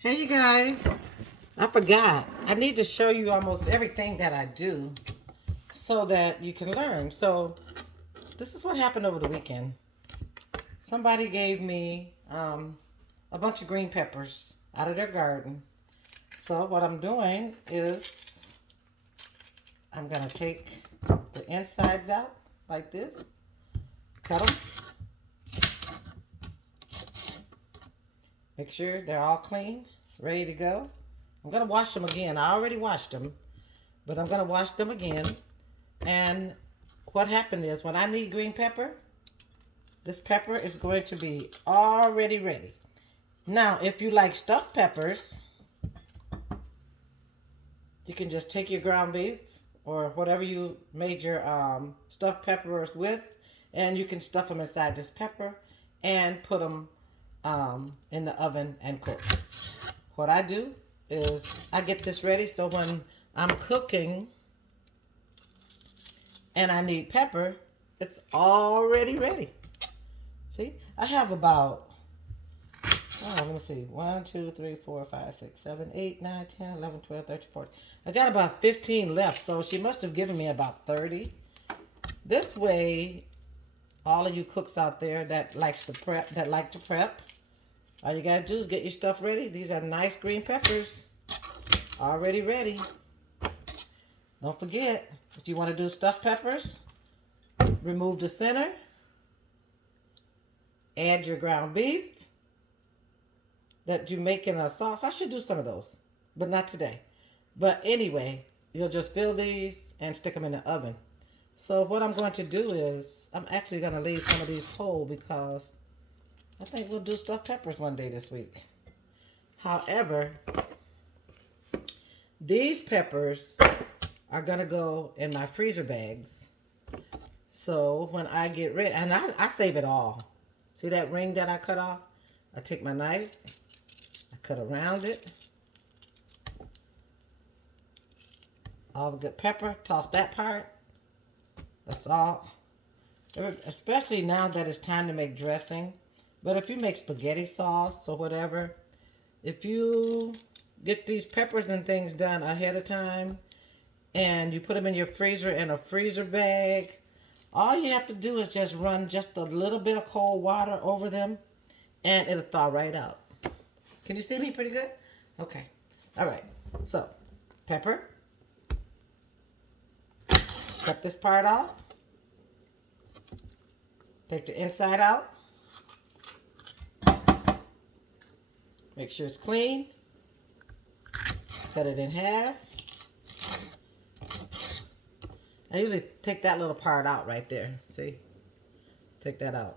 Hey you guys, I forgot. I need to show you almost everything that I do so that you can learn. So, this is what happened over the weekend. Somebody gave me a bunch of green peppers out of their garden. So, what I'm doing is I'm going to take the insides out like this, cut them, make sure they're all clean, ready to go. I'm going to wash them again. I already washed them, but I'm going to wash them again. And what happened is when I need green pepper, this pepper is going to be already ready. Now, if you like stuffed peppers, you can just take your ground beef or whatever you made your stuffed peppers with, and you can stuff them inside this pepper and put them in the oven and cook. What I do is I get this ready so when I'm cooking and I need pepper, it's already ready. See, I have about, let me see, 1, 2, 3, 4, 5, 6, 7, 8, 9, 10, 11, 12, 13, 14. I got about 15 left, so she must have given me about 30. This way, all of you cooks out there that like to prep, all you gotta do is get your stuff ready. These are nice green peppers, already ready. Don't forget, if you want to do stuffed peppers, remove the center, add your ground beef that you make in a sauce. I should do some of those, but not today. But anyway, you'll just fill these and stick them in the oven. So what I'm going to do is I'm actually going to leave some of these whole because I think we'll do stuffed peppers one day this week. However, these peppers are going to go in my freezer bags. So when I get ready, and I save it all. See that ring that I cut off? I take my knife, I cut around it, all the good pepper, toss that part. That's all. Especially now that it's time to make dressing. But if you make spaghetti sauce or whatever, if you get these peppers and things done ahead of time and you put them in your freezer in a freezer bag, all you have to do is just run just a little bit of cold water over them and it'll thaw right out. Can you see me pretty good? Okay. All right. So, pepper. Cut this part off. Take the inside out. Make sure it's clean. Cut it in half. I usually take that little part out right there. See? Take that out.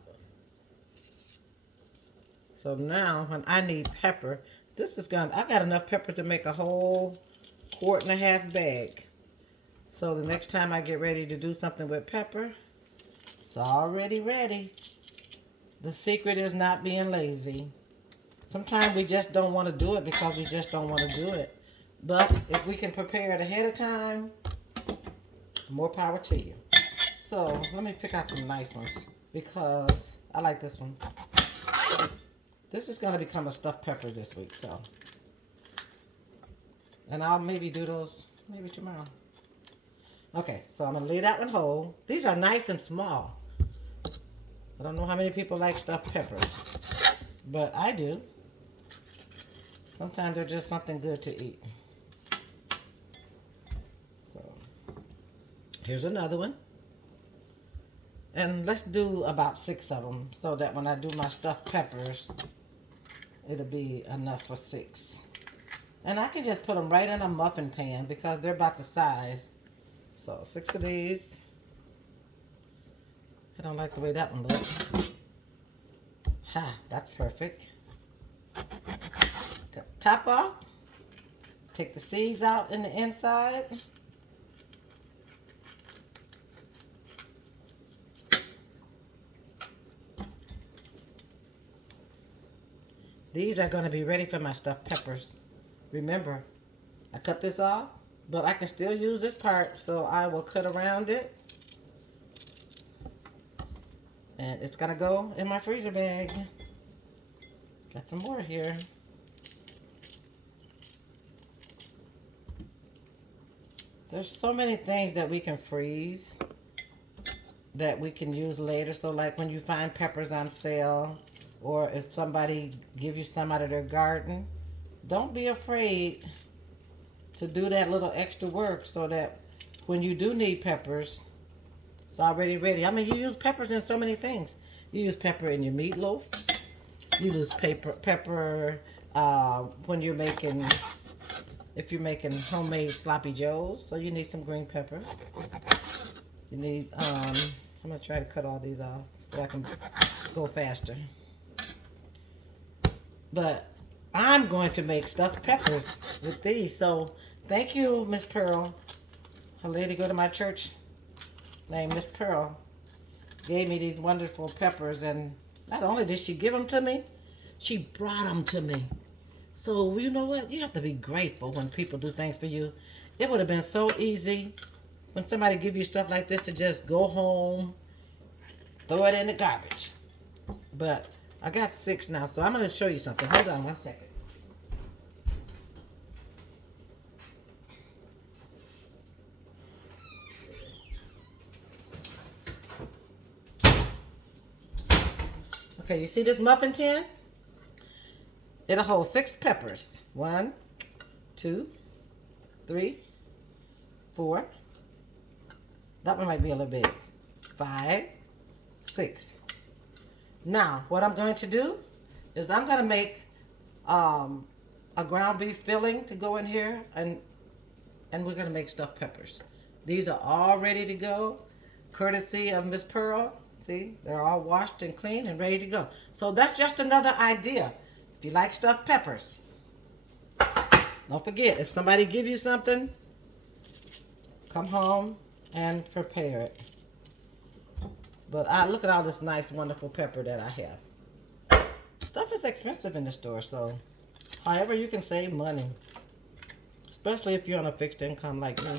So now when I need pepper, I got enough pepper to make a whole quart and a half bag. So the next time I get ready to do something with pepper, it's already ready. The secret is not being lazy. Sometimes we just don't want to do it because we just don't want to do it. But if we can prepare it ahead of time, more power to you. So let me pick out some nice ones because I like this one. This is going to become a stuffed pepper this week, so. And I'll maybe do those maybe tomorrow. Okay, so I'm going to leave that one whole. These are nice and small. I don't know how many people like stuffed peppers, but I do. Sometimes they're just something good to eat. So, here's another one. And let's do about 6 of them so that when I do my stuffed peppers, it'll be enough for 6. And I can just put them right in a muffin pan because they're about the size. So 6 of these. I don't like the way that one looks. Ha, that's perfect. Top off. Take the seeds out in the inside. These are going to be ready for my stuffed peppers. Remember, I cut this off, but I can still use this part, so I will cut around it. And it's going to go in my freezer bag. Got some more here. There's so many things that we can freeze that we can use later. So like when you find peppers on sale, or if somebody give you some out of their garden, don't be afraid to do that little extra work so that when you do need peppers, it's already ready. I mean, you use peppers in so many things. You use pepper in your meatloaf. You use pepper when you're making, if you're making homemade sloppy joes. So you need some green pepper. You need, I'm going to try to cut all these off so I can go faster. But I'm going to make stuffed peppers with these. So thank you, Miss Pearl. A lady go to my church named Miss Pearl gave me these wonderful peppers, and not only did she give them to me, she brought them to me. So you know what? You have to be grateful when people do things for you. It would have been so easy when somebody give you stuff like this to just go home, throw it in the garbage. But I got 6 now, so I'm going to show you something. Hold on one second. Okay, you see this muffin tin? It'll hold 6 peppers. 1, 2, 3, 4. That one might be a little big. 5, 6. Now, what I'm going to do is I'm going to make a ground beef filling to go in here, and we're going to make stuffed peppers. These are all ready to go, courtesy of Miss Pearl. See, they're all washed and clean and ready to go. So that's just another idea. If you like stuffed peppers, don't forget, if somebody give you something, come home and prepare it. But look at all this nice, wonderful pepper that I have. Stuff is expensive in the store, so however you can save money, especially if you're on a fixed income like me.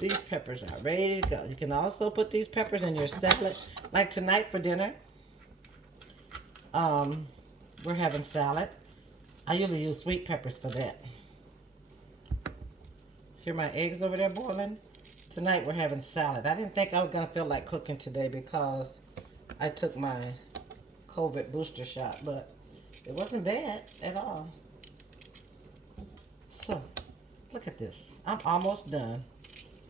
These peppers are ready to go. You can also put these peppers in your salad. Like tonight for dinner, we're having salad. I usually use sweet peppers for that. Hear my eggs over there boiling? Tonight we're having salad. I didn't think I was going to feel like cooking today because I took my COVID booster shot, but it wasn't bad at all. So, look at this. I'm almost done.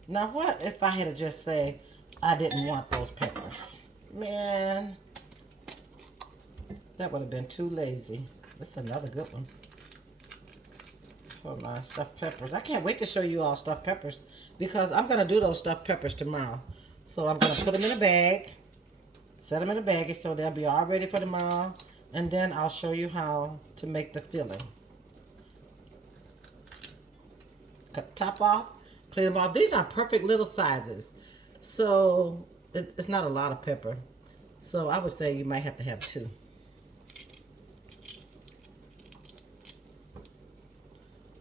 Now what if I had to just say I didn't want those peppers? Man, that would have been too lazy. This is another good one for my stuffed peppers. I can't wait to show you all stuffed peppers because I'm going to do those stuffed peppers tomorrow. So I'm going to put them in a bag, set them in a bag so they'll be all ready for tomorrow. And then I'll show you how to make the filling. Cut the top off, clean them off. These are perfect little sizes. So it's not a lot of pepper. So I would say you might have to have 2.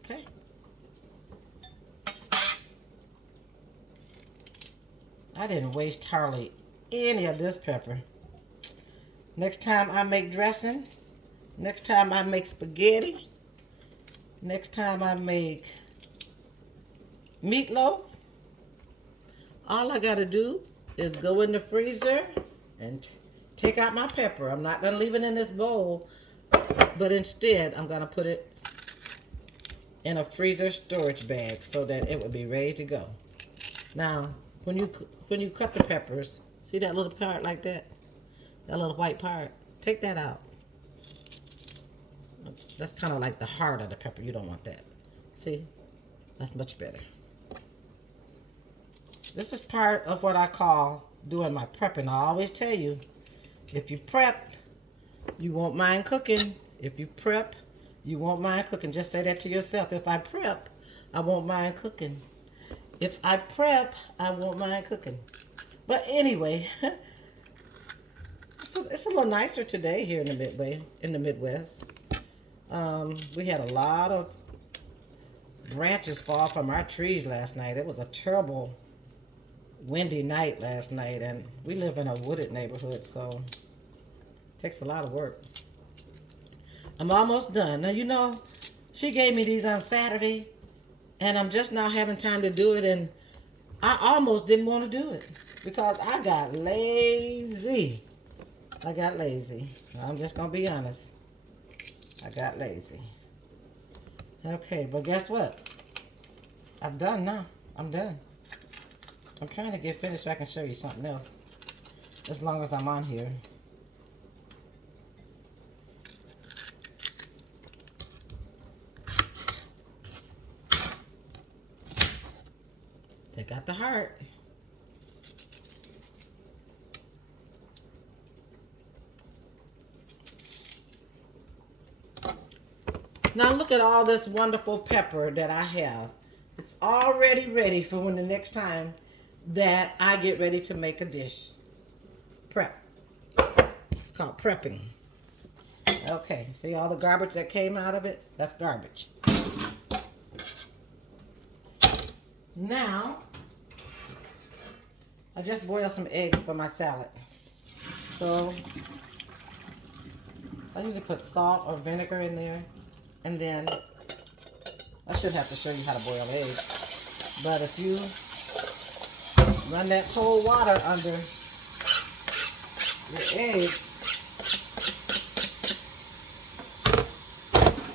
Okay. I didn't waste hardly any of this pepper. Next time I make dressing, next time I make spaghetti, next time I make meatloaf, all I gotta do is go in the freezer and take out my pepper. I'm not gonna leave it in this bowl, but instead I'm gonna put it in a freezer storage bag so that it will be ready to go. Now, when you cut the peppers, see that little part like that? That little white part? Take that out. That's kind of like the heart of the pepper. You don't want that. See? That's much better. This is part of what I call doing my prepping. I always tell you, if you prep, you won't mind cooking. If you prep, you won't mind cooking. Just say that to yourself. If I prep, I won't mind cooking. If I prep, I won't mind cooking. But anyway, it's a little nicer today here in the Midwest. We had a lot of branches fall from our trees last night. It was a terrible windy night last night, and we live in a wooded neighborhood, so it takes a lot of work. I'm almost done. Now, you know, she gave me these on Saturday, And I'm just now having time to do it, and I almost didn't want to do it because I got lazy. I got lazy. I'm just going to be honest. I got lazy. Okay, but guess what? I'm done now. I'm done. I'm trying to get finished so I can show you something else. As long as I'm on here. Take out the heart. Now look at all this wonderful pepper that I have. It's already ready for when the next time that I get ready to make a dish. Prep. It's called prepping. Okay, see all the garbage that came out of it? That's garbage. Now, I just boiled some eggs for my salad. So, I need to put salt or vinegar in there. And then, I should have to show you how to boil eggs. But if you run that cold water under your eggs,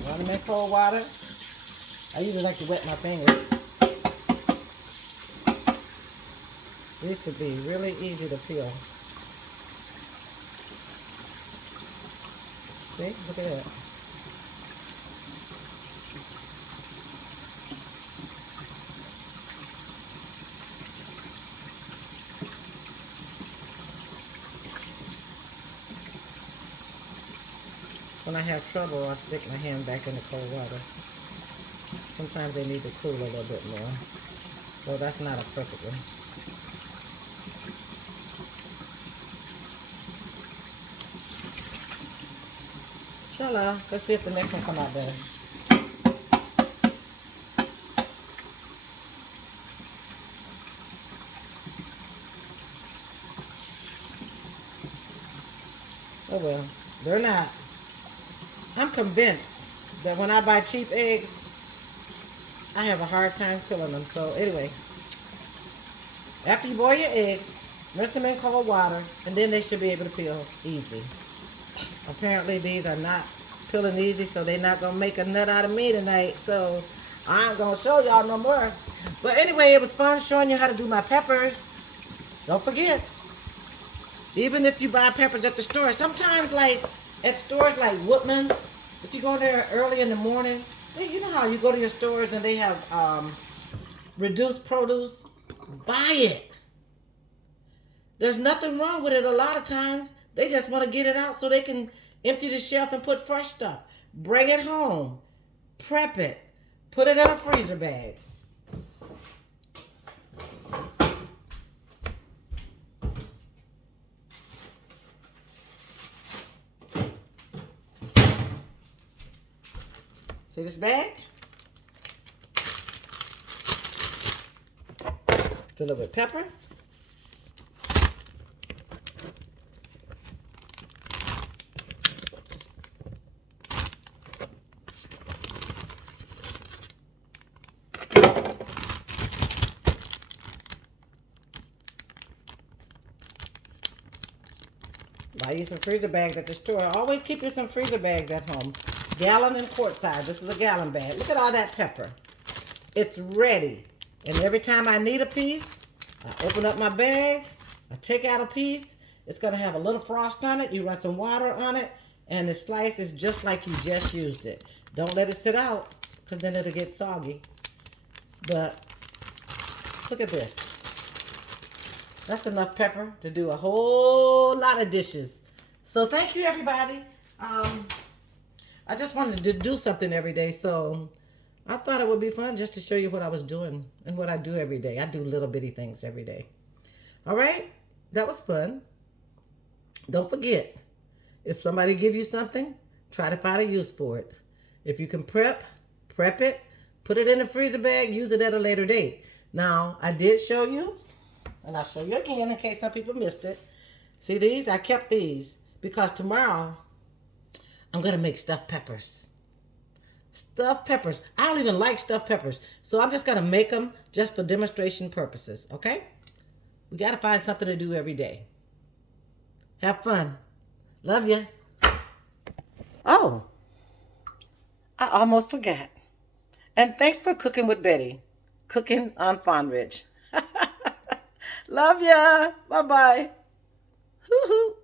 run them in cold water. I usually like to wet my fingers. These should be really easy to peel. See? Look at that. When I have trouble, I stick my hand back in the cold water. Sometimes they need to cool a little bit more. So that's not a perfect one. Inshallah, let's see if the next one come out better. Oh well, they're not. I'm convinced that when I buy cheap eggs, I have a hard time peeling them. So anyway, after you boil your eggs, rinse them in cold water, and then they should be able to peel easy. Apparently these are not peeling easy, so they're not going to make a nut out of me tonight. So I ain't going to show y'all no more. But anyway, it was fun showing you how to do my peppers. Don't forget, even if you buy peppers at the store, sometimes like at stores like Woodman's, if you go there early in the morning, you know how you go to your stores and they have reduced produce? Buy it. There's nothing wrong with it a lot of times. They just want to get it out so they can empty the shelf and put fresh stuff. Bring it home. Prep it. Put it in a freezer bag. See this bag? Fill it with pepper. Buy you some freezer bags at the store. Always keep you some freezer bags at home. Gallon and quart size. This is a gallon bag. Look at all that pepper. It's ready. And every time I need a piece, I open up my bag. I take out a piece. It's going to have a little frost on it. You run some water on it. And the slice is just like you just used it. Don't let it sit out, because then it'll get soggy. But look at this. That's enough pepper to do a whole lot of dishes. So thank you, everybody. I just wanted to do something every day, so I thought it would be fun just to show you what I was doing and what I do every day. I do little bitty things every day. All right? That was fun. Don't forget, if somebody gives you something, try to find a use for it. If you can prep it, put it in a freezer bag, use it at a later date. Now, I did show you, and I'll show you again in case some people missed it. See these? I kept these because tomorrow I'm going to make stuffed peppers. Stuffed peppers. I don't even like stuffed peppers. So I'm just going to make them just for demonstration purposes. Okay? We got to find something to do every day. Have fun. Love you. Oh, I almost forgot. And thanks for cooking with Betty. Cooking on Fawn Ridge. Love ya. Bye-bye. Hoo-hoo.